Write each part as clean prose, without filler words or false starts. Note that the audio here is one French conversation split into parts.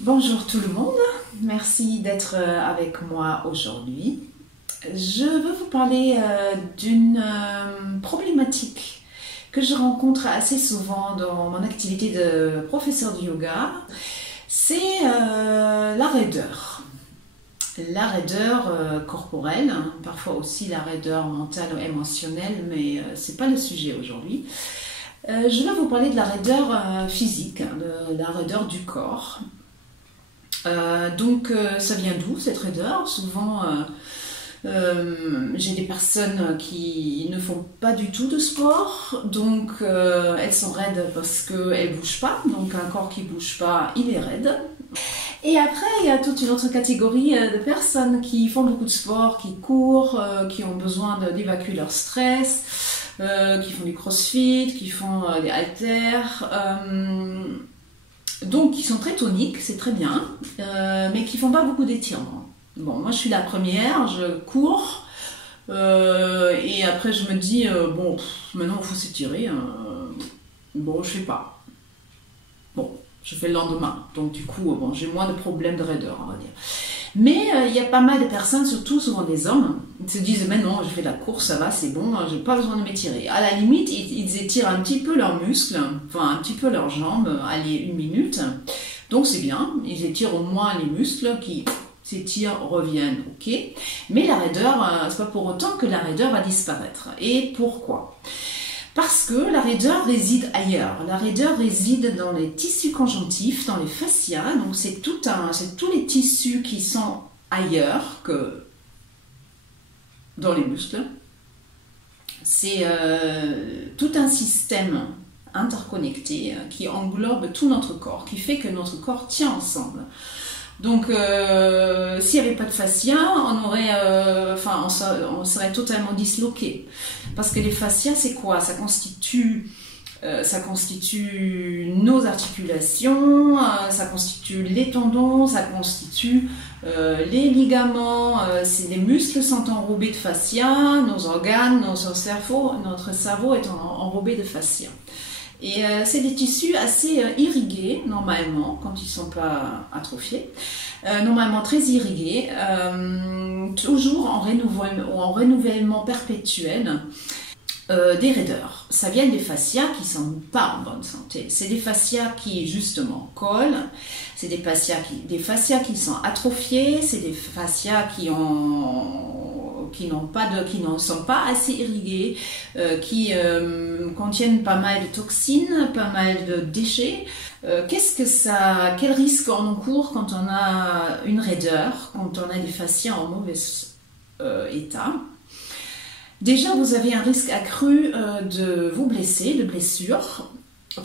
Bonjour tout le monde, merci d'être avec moi aujourd'hui. Je veux vous parler d'une problématique que je rencontre assez souvent dans mon activité de professeur de yoga. C'est la raideur. La raideur corporelle, parfois aussi la raideur mentale ou émotionnelle, mais c'est pas le sujet aujourd'hui. Je vais vous parler de la raideur physique, de la raideur du corps. Ça vient d'où cette raideur? Souvent j'ai des personnes qui ne font pas du tout de sport, donc elles sont raides parce qu'elles ne bougent pas, donc un corps qui ne bouge pas, il est raide. Et après, il y a toute une autre catégorie de personnes qui font beaucoup de sport, qui courent, qui ont besoin d'évacuer leur stress, qui font du crossfit, qui font des haltères. Donc, qui sont très toniques, c'est très bien, mais qui font pas beaucoup d'étirements. Bon, moi je suis la première, je cours, et après je me dis, maintenant il faut s'étirer, bon, je fais pas. Bon, je fais le lendemain, donc du coup, j'ai moins de problèmes de raideur, on va dire. Mais il y a pas mal de personnes, surtout souvent des hommes, qui se disent, mais non, je fais de la course, ça va, c'est bon, j'ai pas besoin de m'étirer. À la limite, ils étirent un petit peu leurs muscles, enfin un petit peu leurs jambes, allez, 1 minute. Donc c'est bien, ils étirent au moins les muscles qui s'étirent, reviennent, ok. Mais la raideur, c'est pas pour autant que la raideur va disparaître. Et pourquoi ? Parce que la raideur réside ailleurs. La raideur réside dans les tissus conjonctifs, dans les fascias. Donc c'est tous les tissus qui sont ailleurs que dans les muscles. C'est tout un système interconnecté qui englobe tout notre corps, qui fait que notre corps tient ensemble. Donc, s'il n'y avait pas de fascia, on serait totalement disloqué. Parce que les fascias, c'est quoi? Ça constitue nos articulations, ça constitue les tendons, ça constitue les ligaments. Les muscles sont enrobés de fascia, nos organes, notre cerveau est enrobé de fascia. Et c'est des tissus assez irrigués, normalement, quand ils ne sont pas atrophiés, normalement très irrigués, toujours en renouvellement perpétuel des raideurs. Ça vient des fascias qui ne sont pas en bonne santé. C'est des fascias qui, justement, collent, c'est des fascias qui sont atrophiés, c'est des fascias qui ne sont pas assez irrigués, qui contiennent pas mal de toxines, pas mal de déchets. Quel risque on encourt quand on a une raideur, quand on a des fascias en mauvais état? Déjà, vous avez un risque accru de vous blesser, de blessures.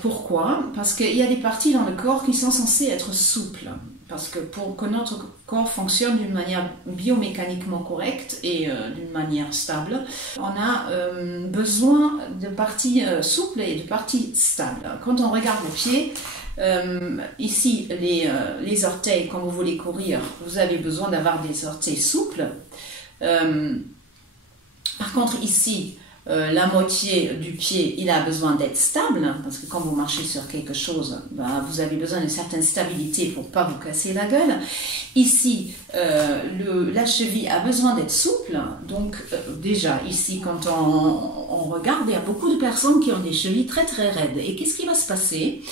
Pourquoi? Parce qu'il y a des parties dans le corps qui sont censées être souples. Parce que pour que notre corps fonctionne d'une manière biomécaniquement correcte et d'une manière stable, on a besoin de parties souples et de parties stables. Quand on regarde les pieds, ici les orteils, quand vous voulez courir, vous avez besoin d'avoir des orteils souples. Par contre ici, la moitié du pied, il a besoin d'être stable, parce que quand vous marchez sur quelque chose, vous avez besoin d'une certaine stabilité pour ne pas vous casser la gueule. Ici, la cheville a besoin d'être souple, donc déjà ici, quand on regarde, il y a beaucoup de personnes qui ont des chevilles très très raides. Et qu'est-ce qui va se passer?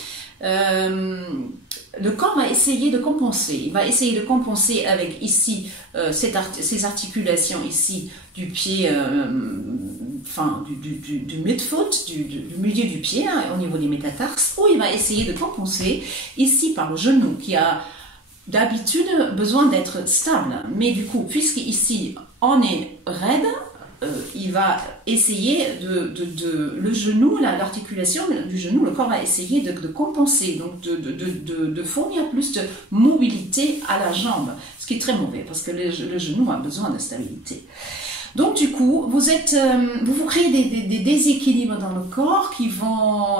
Le corps va essayer de compenser. Il va essayer de compenser avec ici ces articulations ici du pied, du midfoot, du milieu du pied, hein, au niveau des métatarses, ou il va essayer de compenser ici par le genou qui a d'habitude besoin d'être stable. Mais du coup, puisqu'ici on est raide, il va essayer le genou, l'articulation du genou, le corps va essayer de compenser, donc de fournir plus de mobilité à la jambe, ce qui est très mauvais parce que le genou a besoin de stabilité. Donc du coup, vous créez des déséquilibres dans le corps qui vont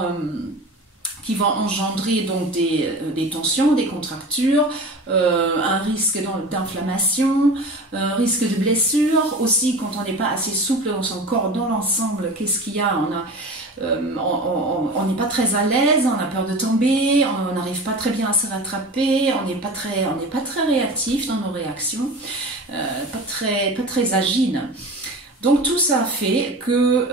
engendrer donc des tensions, des contractures, un risque d'inflammation, un risque de blessure. Aussi, quand on n'est pas assez souple dans son corps, dans l'ensemble, qu'est-ce qu'il y a? On a on n'est pas très à l'aise, on a peur de tomber, on n'arrive pas très bien à se rattraper, on n'est pas très réactif dans nos réactions, pas très agile. Donc tout ça fait qu'il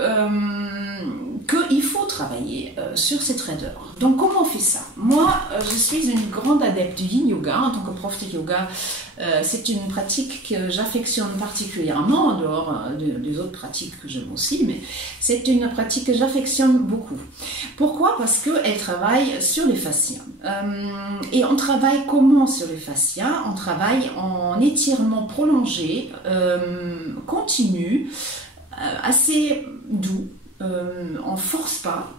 faut travailler sur ces traders. Donc comment on fait ça? Moi, je suis une grande adepte du Yin Yoga en tant que prof de yoga. C'est une pratique que j'affectionne particulièrement, en dehors des autres pratiques que j'aime aussi, mais c'est une pratique que j'affectionne beaucoup. Pourquoi? Parce qu'elle travaille sur les fascias. Et on travaille comment sur les fascias? On travaille en étirement prolongé, continu, assez doux, on force pas.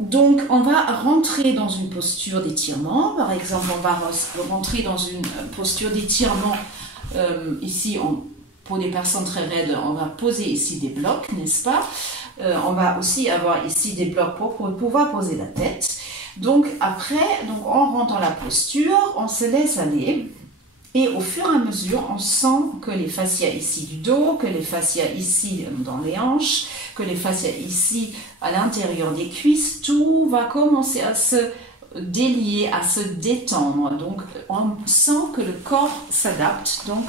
Donc on va rentrer dans une posture d'étirement, par exemple on va rentrer dans une posture d'étirement ici pour des personnes très raides, on va poser ici des blocs, n'est-ce pas? On va aussi avoir ici des blocs pour pouvoir poser la tête. Donc après, on rentre dans la posture, on se laisse aller. Et au fur et à mesure, on sent que les fascias ici du dos, que les fascias ici dans les hanches, que les fascias ici à l'intérieur des cuisses, tout va commencer à se délier, à se détendre. Donc, on sent que le corps s'adapte. Donc,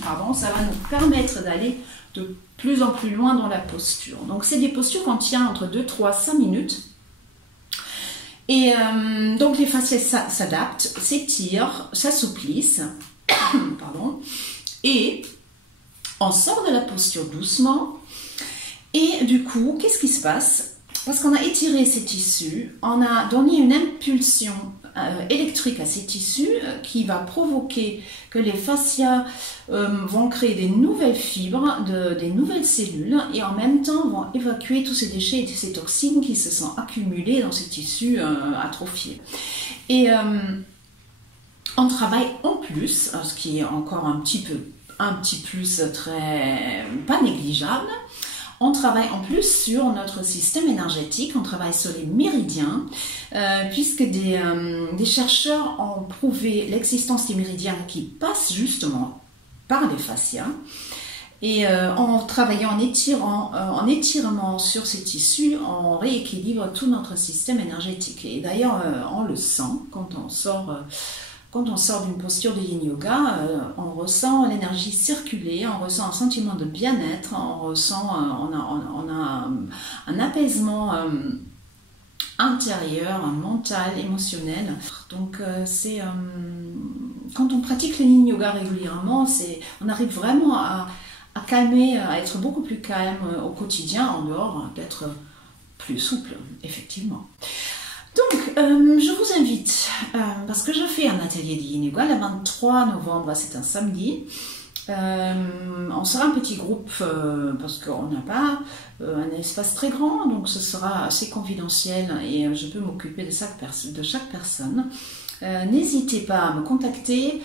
pardon, ça va nous permettre d'aller de plus en plus loin dans la posture. Donc, c'est des postures qu'on tient entre 2, 3, 5 minutes. Et donc les fascias s'adaptent, s'étirent, s'assouplissent, pardon, et on sort de la posture doucement. Et du coup, qu'est-ce qui se passe? Parce qu'on a étiré ces tissus, on a donné une impulsion électrique à ces tissus qui va provoquer que les fascias vont créer des nouvelles fibres, des nouvelles cellules et en même temps vont évacuer tous ces déchets et ces toxines qui se sont accumulées dans ces tissus atrophiés. Et on travaille en plus, ce qui est encore un petit plus très pas négligeable. On travaille en plus sur notre système énergétique, on travaille sur les méridiens, puisque des chercheurs ont prouvé l'existence des méridiens qui passent justement par les fascias. Et en travaillant, en étirement sur ces tissus, on rééquilibre tout notre système énergétique. Et d'ailleurs, on le sent quand on sort d'une posture de Yin Yoga, on ressent l'énergie circuler, on ressent un sentiment de bien-être, on a un apaisement intérieur, mental, émotionnel. Donc quand on pratique le Yin Yoga régulièrement, on arrive vraiment à calmer, à être beaucoup plus calme au quotidien, en dehors d'être plus souple, effectivement. Donc, je vous invite, parce que je fais un atelier de Yin Yoga, le 23 novembre, c'est un samedi. On sera un petit groupe, parce qu'on n'a pas un espace très grand, donc ce sera assez confidentiel et je peux m'occuper de chaque personne. N'hésitez pas à me contacter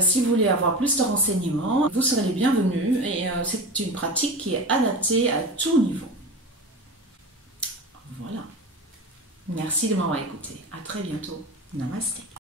si vous voulez avoir plus de renseignements. Vous serez les bienvenus et c'est une pratique qui est adaptée à tout niveau. Voilà. Merci de m'avoir écouté. À très bientôt. Namasté.